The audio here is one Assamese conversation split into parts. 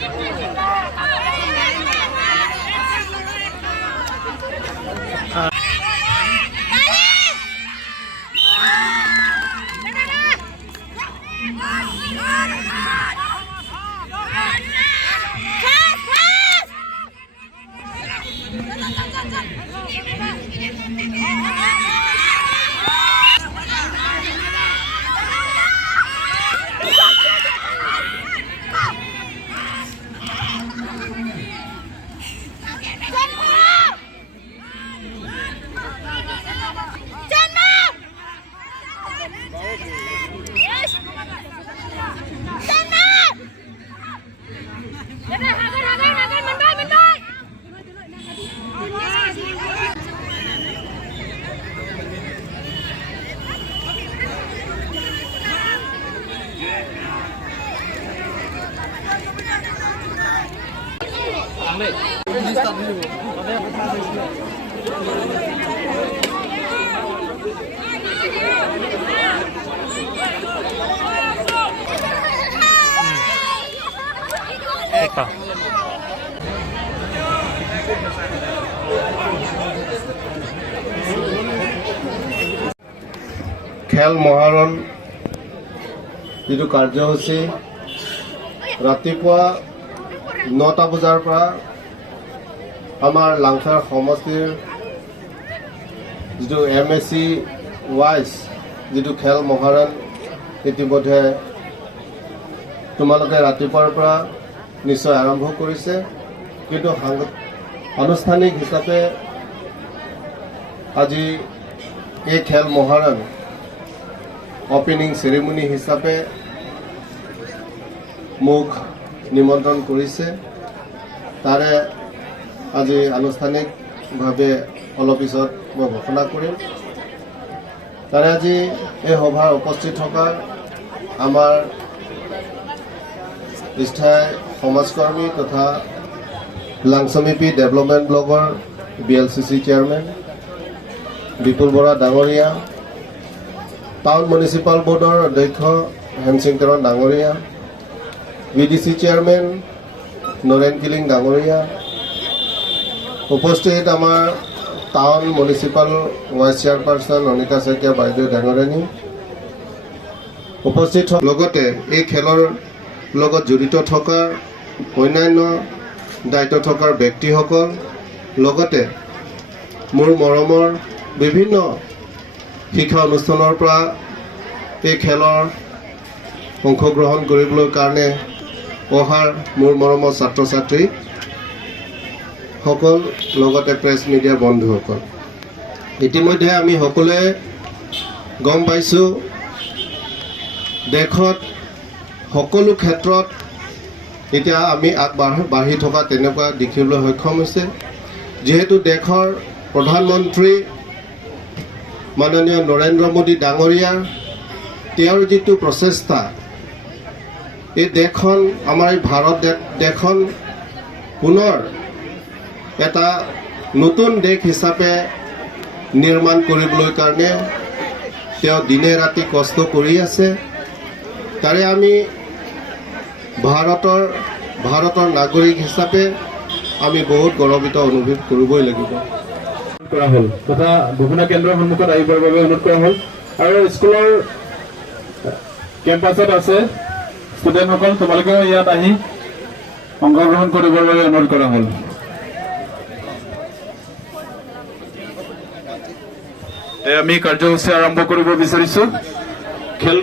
খেল মহাৰণ যিটো কাৰ্যসূচী ৰাতিপুৱা 9টা বজাৰ পৰা আমাৰ লাংখাৰ সমষ্টিৰ যিটো MSC ৱাইজ যিটো খেল মহাৰণ ইতিমধ্যে তোমালোকে ৰাতিপুৱাৰ পৰা নিশ্চয় আৰম্ভ কৰিছে, কিন্তু আনুষ্ঠানিক হিচাপে আজি এই খেল মহাৰণ অপেনিং চেৰিমনি হিচাপে মোক নিমন্ত্ৰণ কৰিছে। তাৰে আজি আনুষ্ঠানিকভাৱে অলপ পিছত মই ঘোষণা কৰিম। তাৰে আজি এই সভাৰ উপস্থিত থকা আমাৰ স্থায়ী সমাজকৰ্মী তথা লাংচমিপি ডেভেলপমেণ্ট ব্লকৰ BLCC চেয়াৰমেন বিপুল বৰা ডাঙৰীয়া, টাউন মিউনিচিপাল বোৰ্ডৰ অধ্যক্ষ হেমসিং তেৰণ ডাঙৰীয়া, VDC চেয়াৰমেন নৰেন কিলিং ডাঙৰীয়া, উপস্থিত আমাৰ town municipal vice chairperson Anita Saikia বাইদেউ ডাঙৰণী উপস্থিত, লগতে এই খেলৰ লগত জড়িত থকা অন্যান্য দায়িত্ব থকাৰ ব্যক্তিসকল, লগতে মোৰ মৰমৰ বিভিন্ন শিক্ষা অনুষ্ঠানৰ পৰা এই খেলৰ অংশগ্ৰহণ কৰিবলৈ কাৰণে অহাৰ মোৰ মৰমৰ ছাত্ৰ ছাত্ৰী সকল, লগতে প্ৰেছ মিডিয়া বন্ধুসকল, ইতিমধ্যে আমি সকলোৱে গম পাইছোঁ দেশত সকলো ক্ষেত্ৰত এতিয়া আমি আগবাঢ়ি থকা তেনেকুৱা দেখিবলৈ সক্ষম হৈছে। যিহেতু দেশৰ প্ৰধানমন্ত্ৰী মাননীয় নৰেন্দ্ৰ মোদী ডাঙৰীয়াৰ তেওঁৰ যিটো প্ৰচেষ্টা, এই দেশখন আমাৰ ভাৰত দেশখন পুনৰ এটা নতুন দেশ হিচাপে নিৰ্মাণ কৰিবলৈ কাৰণে তেওঁ দিনে ৰাতি কষ্ট কৰি আছে। তাৰে আমি ভাৰতৰ নাগৰিক হিচাপে আমি বহুত গৌৰৱিত অনুভৱ কৰিবই লাগিব। কৰা হ'ল তথা বিভিন্ন কেন্দ্ৰৰ সন্মুখত আহিবৰ বাবে অনুৰোধ কৰা হ'ল আৰু স্কুলৰ কেম্পাছত আছে ষ্টুডেণ্টসকল, তোমালোকেও ইয়াত আহি অংশগ্ৰহণ কৰিবৰ বাবে অনুৰোধ কৰা হ'ল। আমি কাৰ্যসূচী আৰম্ভ কৰিব বিচাৰিছোঁ। খেল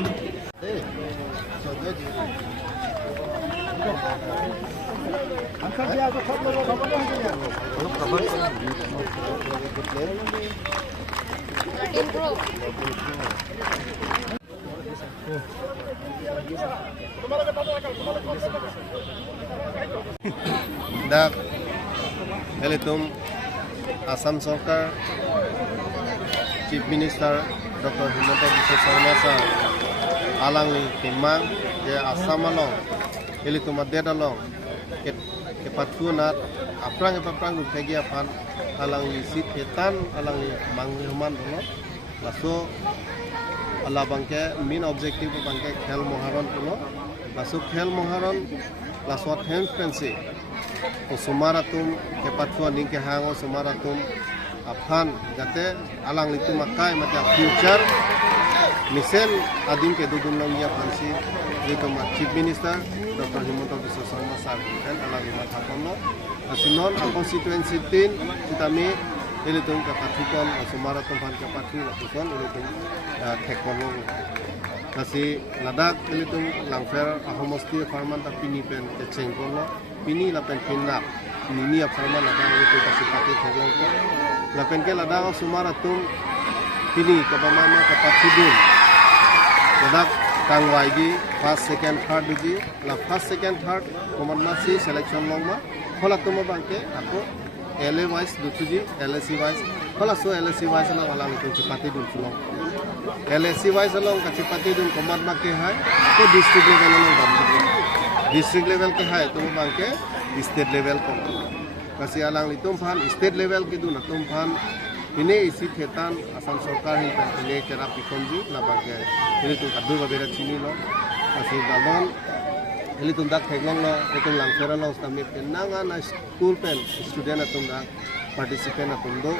dak elitum Assam Sarkar Chief Minister Dr. Himanta Biswa Sarma sir alangi timang je Assam along elitum adet along ke patkunat aprang uthegi apan alangi sit etan alangi manghuman dolo laso ala bangke main objective bangke khel moharon dolo laso khel moharon laswat hem pensi sumaratum ke patua ning ke hango sumaratum aphan jate alang litu makai mate future misen adim ke dudun langya pansi itu Chief Minister Dr. Himanta Biswa Sarma sar kan alang lima tapono asinon constituency tin kitami ilitung ke patukon sumaratum pan ke patu patukon ilitung tekpono kasi ladak ilitung langfer ahomosti farman ta pini pen ke cengkono pini la pen pinap ini ya farman ladak ilitung kasi pati teglong ko la pen ke ladak sumaratum pini ke bamama ke patudun ladak kang waigi first second third duji la first second third komanasi selection longma khola tumo bangke ako LA wise dutuji LSC wise khola so LSC wise la wala ilitung chipati dun sulong LSC wise along kachipati dun command ma ke hai to district level along bangke district level ke hai to bangke state level ko kasi alang litum phan state level ke dun atum phan ini isi thetan asam sarkar hin pen ini kera pikonji la bangke ini tu kadu babera chini lo kasi balon ini tu dak theglong lo itu langfera lo stami penanga na school pen student atum dak participant atum do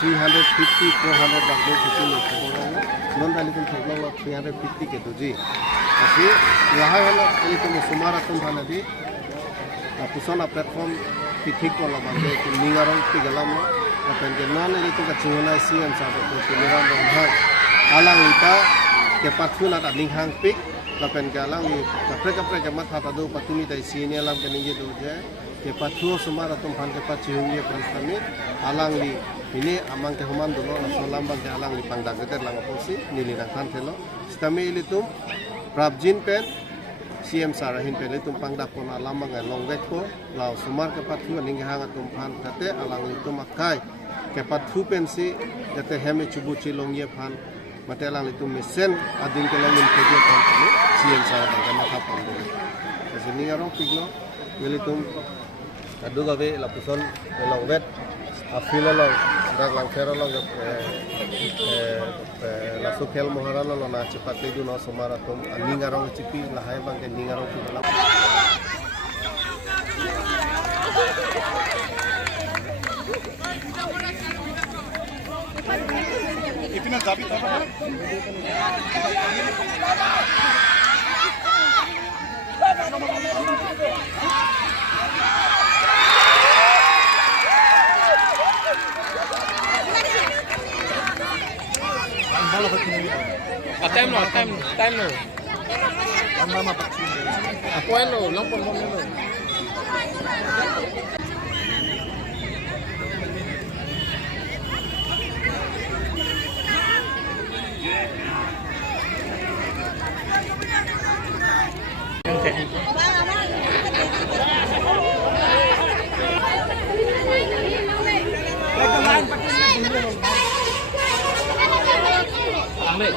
350 400 bagdo kichini khobor non dali tum theglong lo 350 ke doji kasi yahai halo ini tu sumara tum hanadi pusona platform pitik ko lo bangke ningarong tigalam lo apen ke non ini tu kachungna CM sahabat tu tiniran romhang alang lita ke patuna ta ninghang pik lapen ke alang ni kapre ke mat hata do patumi tai sini alam ke ninge do je ke patuo sumara tum phan ke pachiungi prastami alang li ini amang ke human do lo solam bang ke alang li pangda geter lang posi nili nang kan thelo stami ili tum prabjin pen CM sarahin pen itu pangda pon alam bang longwek ko lao sumar ke patu ninge hang tum phan kate alang li tum makai ke patu pensi jate heme chubuchi longye phan mate alang li tum mesen adin ke longin kejo phan ko CM sara bang ma thap pon do asini arong piglo militum adu gabe la puson longwet afila long dak lang fera long la sokel moharalo lo na chipate du no sumara tum ningarong chipi la hai bang ke ningarong pi la इतना जाबी था time no. Ako ano, lang po mo ano. Ambil.